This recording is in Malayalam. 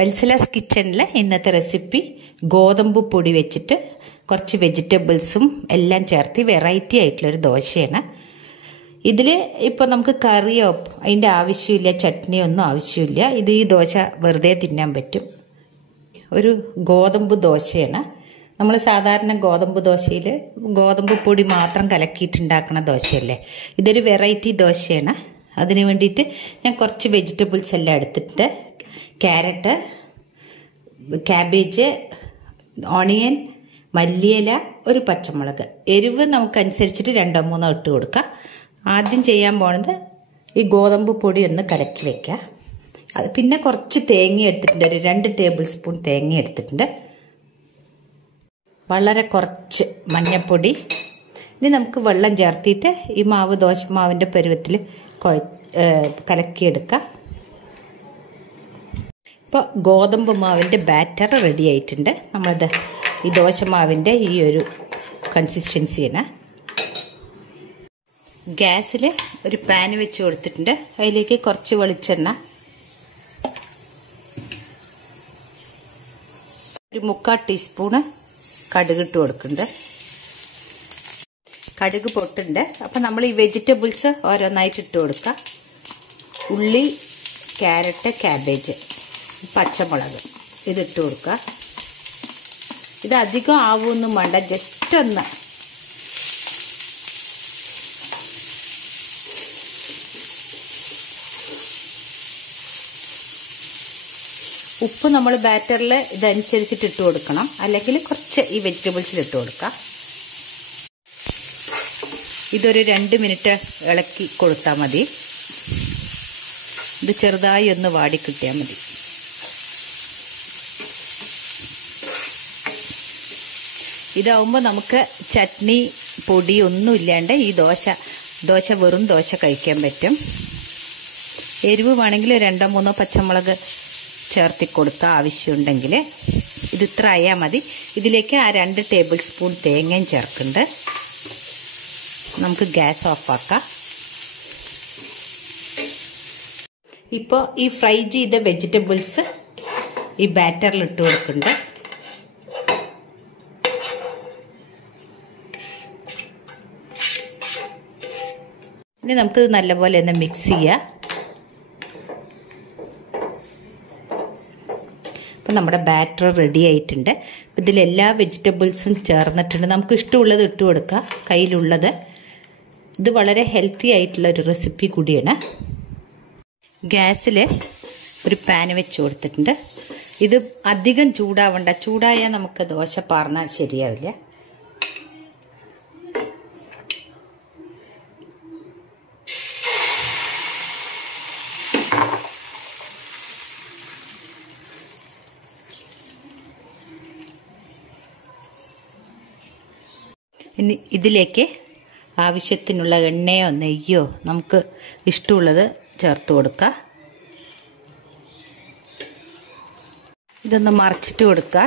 വത്സലാസ് കിച്ചണിലെ ഇന്നത്തെ റെസിപ്പി ഗോതമ്പ് പൊടി വെച്ചിട്ട് കുറച്ച് വെജിറ്റബിൾസും എല്ലാം ചേർത്ത് വെറൈറ്റി ആയിട്ടുള്ളൊരു ദോശയാണ്. ഇതിൽ ഇപ്പോൾ നമുക്ക് കറിയോ അതിൻ്റെ ആവശ്യമില്ല, ചട്നിയോ ഒന്നും ആവശ്യമില്ല. ഇത് ഈ ദോശ വെറുതെ തിന്നാൻ പറ്റും. ഒരു ഗോതമ്പ് ദോശയാണ്. നമ്മൾ സാധാരണ ഗോതമ്പ് ദോശയിൽ ഗോതമ്പ് പൊടി മാത്രം കലക്കിയിട്ടുണ്ടാക്കുന്ന ദോശയല്ലേ. ഇതൊരു വെറൈറ്റി ദോശയാണ്. അതിന് വേണ്ടിയിട്ട് ഞാൻ കുറച്ച് വെജിറ്റബിൾസ് എല്ലാം എടുത്തിട്ട് ക്യാരറ്റ്, ക്യാബേജ്, ഓണിയൻ, മല്ലിയില, ഒരു പച്ചമുളക്, എരിവ് നമുക്കനുസരിച്ചിട്ട് 2-3 ഇട്ട് കൊടുക്കാം. ആദ്യം ചെയ്യാൻ പോണത് ഈ ഗോതമ്പ് പൊടി ഒന്ന് കലക്കി വെക്കുക. അത് പിന്നെ കുറച്ച് തേങ്ങ എടുത്തിട്ടുണ്ട്, ഒരു 2 ടേബിൾ സ്പൂൺ തേങ്ങ എടുത്തിട്ടുണ്ട്. വളരെ കുറച്ച് മഞ്ഞൾപ്പൊടി. ഇനി നമുക്ക് വെള്ളം ചേർത്തിട്ട് ഈ മാവ് ദോശമാവിൻ്റെ പരുവത്തിൽ കലക്കിയെടുക്കാം. ഇപ്പോൾ ഗോതമ്പ് മാവിൻ്റെ ബാറ്റർ റെഡി ആയിട്ടുണ്ട്. നമ്മളത് ഈ ദോശമാവിൻ്റെ ഈ ഒരു കൺസിസ്റ്റൻസിയാണ്. ഗ്യാസിൽ ഒരു പാൻ വെച്ച് കൊടുത്തിട്ടുണ്ട്. അതിലേക്ക് കുറച്ച് വെളിച്ചെണ്ണ, ഒരു 3/4 ടീസ്പൂണ് കടുക് ഇട്ട് കൊടുക്കുന്നുണ്ട്. കടുക് പൊട്ടുണ്ട്. അപ്പം നമ്മൾ ഈ വെജിറ്റബിൾസ് ഓരോന്നായിട്ട് ഇട്ട് കൊടുക്കുക. ഉള്ളി, ക്യാരറ്റ്, ക്യാബേജ്, പച്ചമുളക് ഇതിട്ട് കൊടുക്കുക. ഇത് അധികം ആവുമൊന്നും വേണ്ട, ജസ്റ്റ് ഒന്ന്. ഉപ്പ് നമ്മൾ ബാറ്ററിൽ ഇതനുസരിച്ചിട്ട് ഇട്ട് കൊടുക്കണം, അല്ലെങ്കിൽ കുറച്ച് ഈ വെജിറ്റബിൾസിൽ ഇട്ട് കൊടുക്കാം. ഇതൊരു 2 മിനിറ്റ് ഇളക്കി കൊടുത്താൽ മതി. ഇത് ചെറുതായി ഒന്ന് വാടി കിട്ടിയാൽ മതി. ഇതാവുമ്പോൾ നമുക്ക് ചട്നി പൊടി ഒന്നും ഇല്ലാണ്ട് ഈ ദോശ വെറും ദോശ കഴിക്കാൻ പറ്റും. എരിവ് വേണമെങ്കിൽ 2-3 പച്ചമുളക് ചേർത്തി കൊടുത്താൽ ആവശ്യമുണ്ടെങ്കിൽ. ഇത് ഇത്ര ആയാൽ മതി. ഇതിലേക്ക് ആ 2 ടേബിൾ സ്പൂൺ തേങ്ങയും ചേർക്കുന്നുണ്ട്. നമുക്ക് ഗ്യാസ് ഓഫാക്കാം. ഇപ്പോൾ ഈ ഫ്രൈ ചെയ്ത വെജിറ്റബിൾസ് ഈ ബാറ്ററിൽ ഇട്ട് കൊടുക്കുന്നുണ്ട്. ഇനി നമുക്കിത് നല്ലപോലെ ഒന്ന് മിക്സ് ചെയ്യാം. അപ്പം നമ്മുടെ ബാറ്റർ റെഡി ആയിട്ടുണ്ട്. ഇതിലെല്ലാ വെജിറ്റബിൾസും ചേർന്നിട്ടുണ്ട്. നമുക്ക് ഇഷ്ടമുള്ളത് ഇട്ട് കൊടുക്കുക, കയ്യിലുള്ളത്. ഇത് വളരെ ഹെൽത്തി ആയിട്ടുള്ള ഒരു റെസിപ്പി കൂടിയാണ്. ഗ്യാസിൽ ഒരു പാൻ വെച്ച് കൊടുത്തിട്ടുണ്ട്. ഇത് അധികം ചൂടാവണ്ട. ചൂടായാൽ നമുക്ക് ദോശ പാർന്നാൽ ശരിയാവില്ല. ഇനി ഇതിലേക്ക് ആവശ്യത്തിനുള്ള എണ്ണയോ നെയ്യോ നമുക്ക് ഇഷ്ടമുള്ളത് ചേർത്ത് കൊടുക്കുക. ഇതൊന്ന് മറിച്ചിട്ട് കൊടുക്കുക.